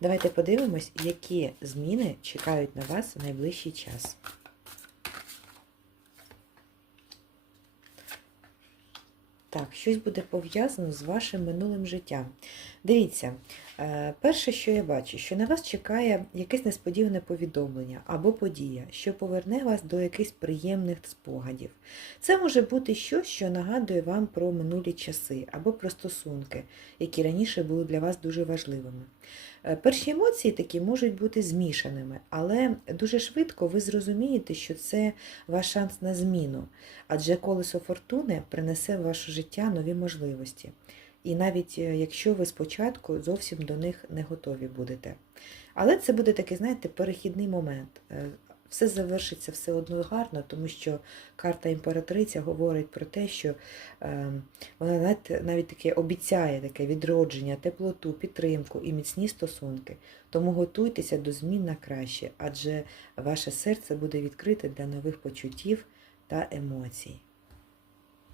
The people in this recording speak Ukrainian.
Давайте подивимось, які зміни чекають на вас в найближчий час. Так, щось буде пов'язано з вашим минулим життям. Дивіться, е, перше, що я бачу, що на вас чекає якесь несподіване повідомлення або подія, що поверне вас до якихось приємних спогадів. Це може бути щось, що нагадує вам про минулі часи або про стосунки, які раніше були для вас дуже важливими. Е, Перші емоції такі можуть бути змішаними, але дуже швидко ви зрозумієте, що це ваш шанс на зміну, адже колесо фортуни принесе в ваше життя нові можливості. І навіть е, якщо ви спочатку зовсім до них не готові будете. Але це буде такий, знаєте, перехідний момент. Е, Все завершиться все одно гарно, тому що карта імператриця говорить про те, що е, вона навіть, навіть таке обіцяє таке відродження, теплоту, підтримку і міцні стосунки. Тому готуйтеся до змін на краще, адже ваше серце буде відкрите для нових почуттів та емоцій.